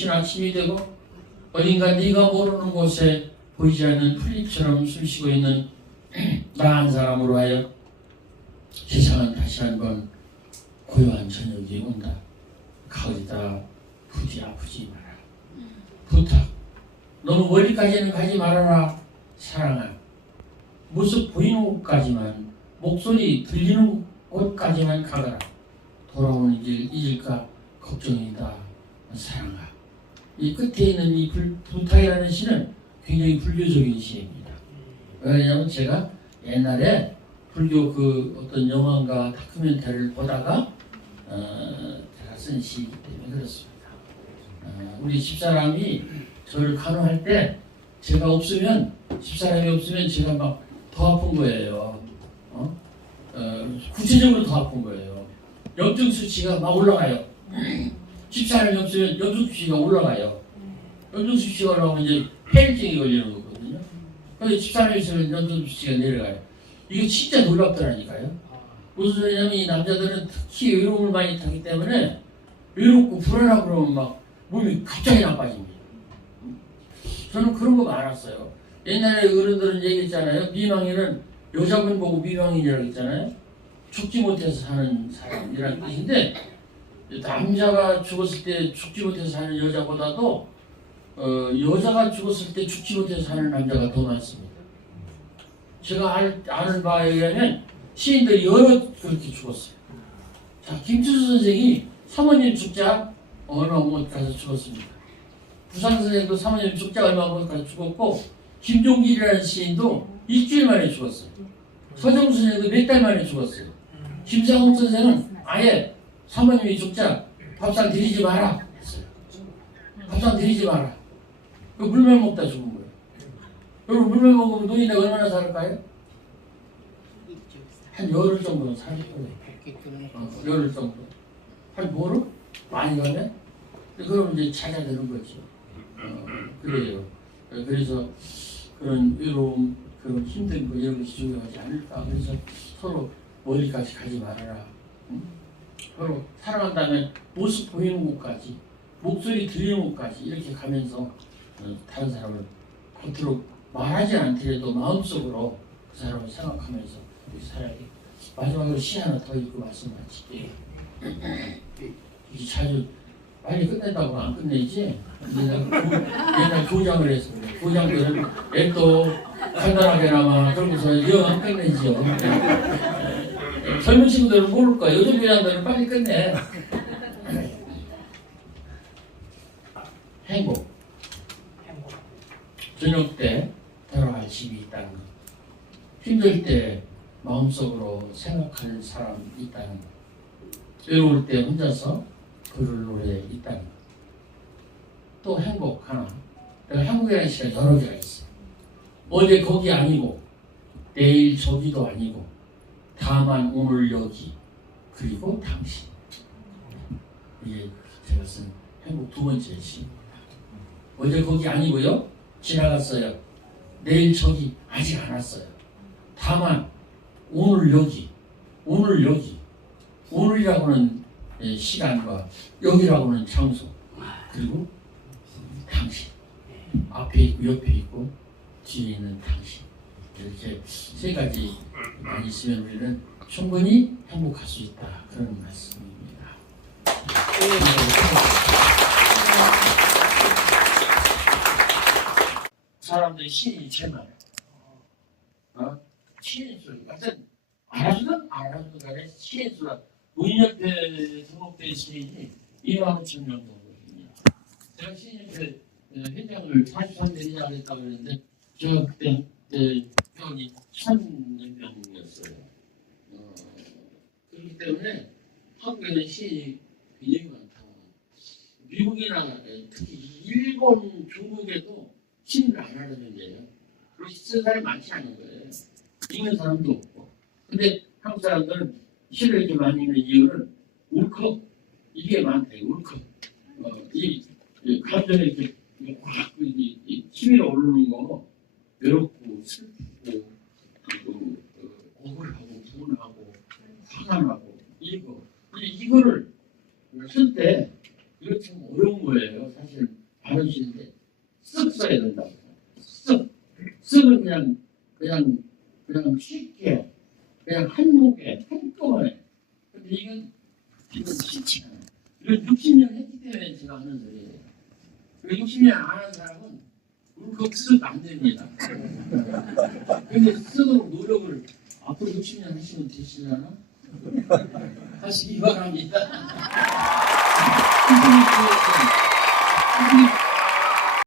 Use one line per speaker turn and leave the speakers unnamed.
긴 아침이 되고 어딘가 네가 모르는 곳에 보이지 않는 풀잎처럼 숨쉬고 있는 나 한 사람으로 하여 세상은 다시 한번 고요한 저녁이 온다. 가을이다. 부디 아프지 마라. 부탁. 너무 멀리까지는 가지 말아라. 사랑아. 모습 보이는 곳까지만 목소리 들리는 곳까지만 가거라. 돌아오는 길 잊을까. 이 끝에 있는 이 불, 부탁이라는 시는 굉장히 불교적인 시입니다. 왜냐하면 제가 옛날에 불교 그 어떤 영화인가 다큐멘터리를 보다가 어, 제가 쓴 시이기 때문에 그렇습니다. 어, 우리 집사람이 저를 간호할 때 제가 없으면 집사람이 없으면 제가 막 더 아픈 거예요. 어? 어, 구체적으로 더 아픈 거예요. 염증 수치가 막 올라가요. 집사람이 없으면 염증 수치가 올라가요. 염증 수치가 올라가면 이제 폐혈증이 걸리는 거거든요. 근데 집사람이 있으면 염증 수치가 내려가요. 이게 진짜 놀랍더라니까요. 무슨 소리냐면 이 남자들은 특히 외로움을 많이 타기 때문에 외롭고 불안하고 그러면 막 몸이 갑자기 나빠집니다. 저는 그런 거 많았어요. 옛날에 어른들은 얘기했잖아요. 미망이는 여자분 보고 미망이라고 했잖아요. 죽지 못해서 사는 사람이라는 뜻인데 남자가 죽었을 때 죽지 못해서 사는 여자보다도 어, 여자가 죽었을 때 죽지 못해서 사는 남자가 더 많습니다. 제가 알, 아는 바에 의하면 시인들이 여러 그렇게 죽었어요. 자, 김추수 선생이 사모님 죽자 얼마 못 가서 죽었습니다. 부산 선생도 사모님 죽자 얼마 못 가서 죽었고 김종길이라는 시인도 일주일 만에 죽었어요. 서정수 선생도 몇 달 만에 죽었어요. 김상욱 선생은 아예 사모님이 죽자 밥상 드리지 마라. 밥상 드리지 마라. 그 물만 먹다 죽은 거예요. 여러분 물만 먹으면 노인네 얼마나 살을까요? 한 열흘 정도는 살 거예요. 어, 열흘 정도. 한 보름? 많이 가면? 그럼 이제 찾아되는 거죠. 어, 그래요. 어, 그래서 그런 외로움, 그런 힘든 거 이런 것이 중요하지 않을까. 그래서 서로 멀리까지 가지 말아라. 응? 서로 사랑한다면 모습 보이는 곳까지, 목소리 들리는 곳까지 이렇게 가면서 어, 다른 사람을 겉으로 말하지 않더라도 마음속으로 그 사람을 생각하면서 살아야 돼. 마지막으로 시 하나 더 읽고 말씀 마칠게요. 이게 자주 빨리 끝낸다고 안 끝내지? 옛날, 교장을 해서 그래. 교장들은 애도 간단하게나마 그러면서 영안 끝내지요. 젊은 친구들은 모를 거야. 요즘 교장들은 빨리 끝내. 행복. 저녁 때 돌아갈 집이 있다는 것. 힘들 때 마음속으로 생각하는 사람이 있다는 것. 외로울 때 혼자서 부를 노래 있다는 것. 또 행복 하나. 내가 행복이라는 시가 여러 개가 있어. 어제 거기 아니고 내일 저기도 아니고 다만 오늘 여기 그리고 당신. 이게 제가 쓴 행복 두 번째 시입니다. 어제 거기 아니고요. 지나갔어요. 내일 저기 아직 안 왔어요. 다만 오늘 여기, 오늘 여기, 오늘이라고는 예, 시간과 여기라고는 장소, 그리고 당신. 앞에 있고 옆에 있고 뒤에 있는 당신. 이렇게 세 가지만 있으면 우리는 충분히 행복할 수 있다. 그런 말씀입니다. 사람들이 신이? 신인수. 하여튼 알아주든 안 알아주든 간에 신인수가 노인협회 등록된 신인이 2만 5천 명 정도거든요. 제가 신인협회 어, 회장을 43년 이상 했다고 그랬는데 제가 그때 그 회원이 1,000명이었어요. 어, 그렇기 때문에 한국에는 신이 굉장히 많다. 미국이나 특히 일본, 중국에도 신을 안 하는 문제예요. 그리고 쓰는 사람이 많지 않은 거예요. 읽는 사람도 없고. 근데 한국 사람들은 시를 이렇게 많이 읽는 이유는 울컥. 이게 많다, 울컥. 어, 이, 이 감정이 이렇게 확, 이, 이 치밀어 오르는 거, 외롭고, 또, 어, 억울하고, 분하고, 화가 나고, 이거. 이- 이거를 쓸 때, 이거 참 어려운 사실 발음시는데 쓱 써야 된다고. 쓱. 쓱은 그냥 그냥 그냥 쉽게 그냥 한목에 한꺼번에. 근데 이건 지금 쉽지 않아요. 이건 60년 했기 때문에 제가 하는 소리예요. 60년 안 하는 사람은 울컥 쓱안 됩니다. 근데 쓱으로 노력을 앞으로 60년 하시면 되시려나? 하시기 바랍니다. 선생님, 선생님,